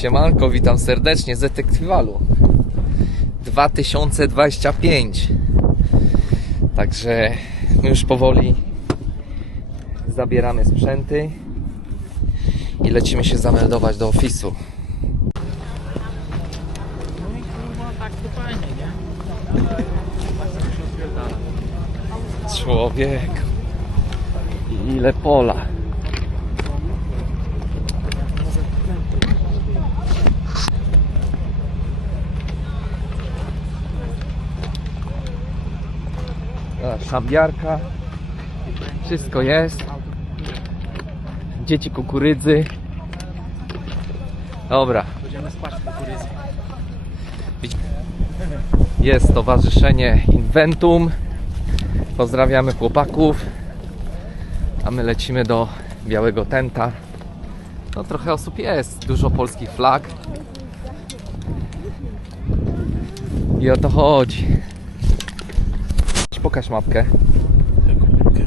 Siemanko, witam serdecznie z Detektywalu 2025 Także już powoli zabieramy sprzęty i lecimy się zameldować do ofisu. No i kurwa, tak to fajnie, nie? Człowiek Ile pola A, Szabiarka Wszystko jest Dzieci kukurydzy Dobra Będziemy spać kukurydzy. Jest Stowarzyszenie Inventum. Pozdrawiamy chłopaków. A my lecimy do Białego Tenta. No trochę osób jest, dużo polskich flag. I o to chodzi. Pokaż mapkę.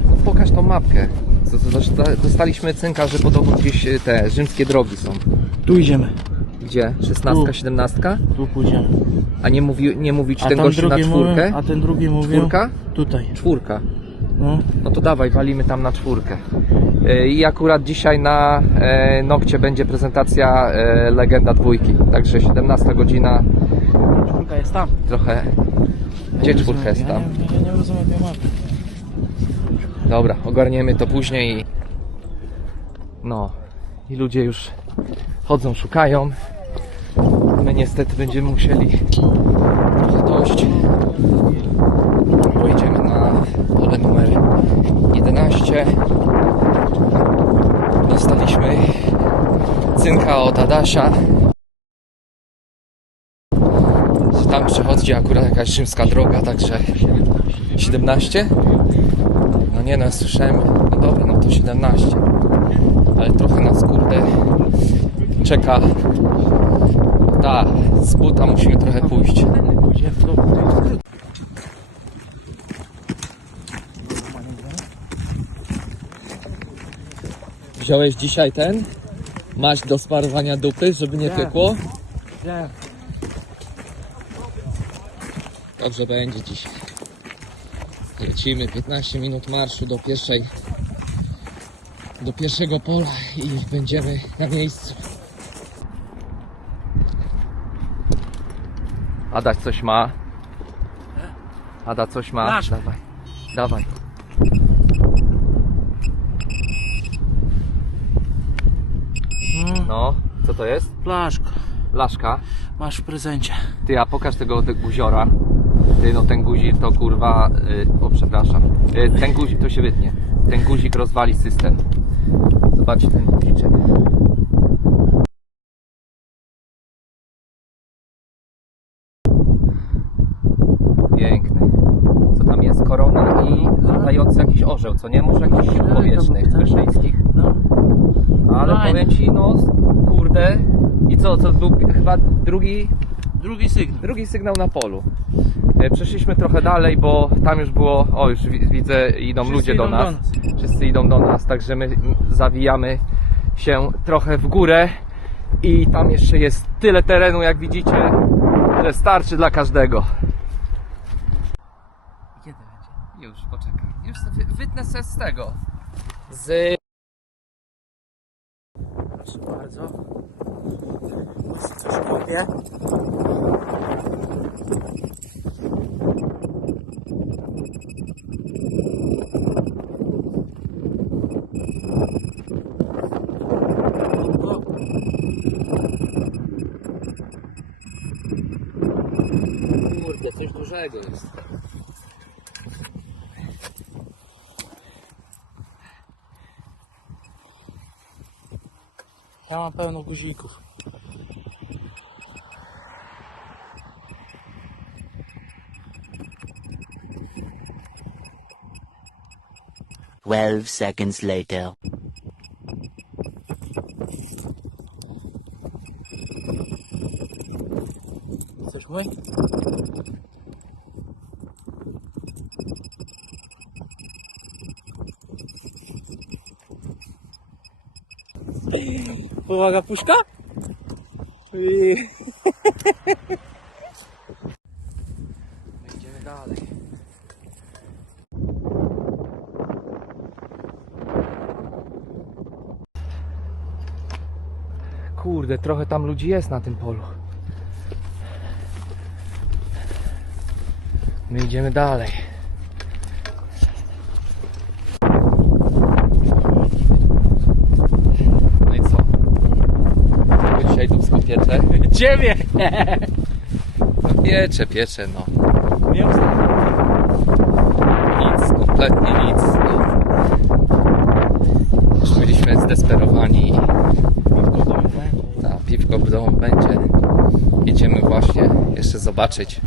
No, pokaż tą mapkę. Dostaliśmy cynka, że podobno gdzieś e, te rzymskie drogi są. Tu idziemy. Gdzie? 16, Tu. 17? Tu pójdziemy. A nie mówi, nie mówi ci A ten gościu na drugi czwórkę? mówią, a ten drugi mówił. Czwórka? Tutaj. Czwórka. No. No to dawaj, walimy tam na czwórkę. E, I akurat dzisiaj na e, Nokcie będzie prezentacja e, Legenda Dwójki. Także 17 godzina, Czwórka jest tam. trochę... Gdzie czwórka jest ja tam? Rozumiem. Dobra, ogarniemy to później. No, i ludzie już chodzą, szukają. My niestety będziemy musieli trochę dojść. Pojedziemy na pole numer 11. Dostaliśmy cynka od Adasia. Tam przechodzi akurat jakaś rzymska droga, także 17? No nie no, słyszałem, no dobra, no to 17. Ale trochę nas kurde czeka. Ta, z buta musimy trochę pójść. Wziąłeś dzisiaj ten? Maść do smarowania dupy, żeby nie? Gdzie? Dobrze będzie dzisiaj. Lecimy 15 minut marszu do pierwszej do pierwszego pola i będziemy na miejscu. Ada coś ma. Ada coś ma. Masz. Dawaj. Dawaj. No. Co to jest? Flaszka. Laszka. Masz w prezencie. Ty, a pokaż tego te guziora. Ty, no ten guzik to kurwa... Y, o, przepraszam. Y, ten guzik, to się wytnie. Ten guzik rozwali system. Zobaczcie ten guziczek. Piękny. Co tam jest? Korona i latający jakiś orzeł, co nie? Może jakiś sił powietrznych, wyszyńskich. No. Ale powiem ci, no kurde. I co, to był chyba drugi Drugi sygnał. Drugi sygnał na polu. E, Przeszliśmy trochę dalej, bo tam już było, o już wi- widzę, idą Wszyscy ludzie do idą nas. do nas. Wszyscy idą do nas, także my zawijamy się trochę w górę i tam jeszcze jest tyle terenu, jak widzicie, że starczy dla każdego. Kiedy będzie? Już, poczekaj. Już sobie wytnę se z tego. Z... Proszę bardzo. Coś kupię. Kurde, coś dużego jest. Ja mam pełno guzików. Twelve seconds later. Mój? Uwaga, puszka? Idziemy dalej. Kurde, trochę tam ludzi jest na tym polu. My idziemy dalej. No i co? Czego Dzisiaj dubsko piecze? Ciebie! No piecze, piecze, no. Nie Nic, kompletnie nic. No. Już byliśmy zdesperowani ta piwko w domu będzie. Idziemy właśnie jeszcze zobaczyć.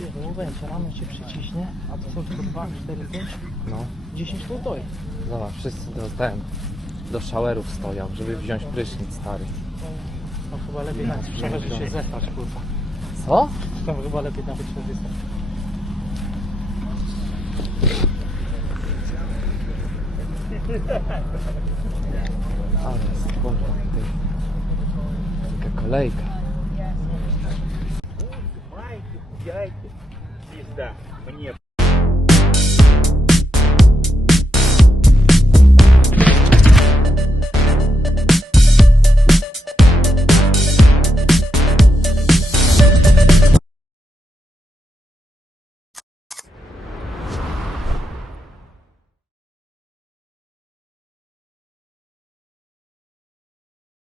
No będzie, rano cię przyciśnie, a to są tylko 2, 4, 5, No, 10 półtorej. zobacz, wszyscy do, ten, do showerów stoją, żeby wziąć prysznic stary. No chyba lepiej nawet przechodzić się zestać, kurwa. Co? Tam chyba lepiej nawet się zestać. Ale jest, kurwa, ty. Taka kolejka. Пизда, мне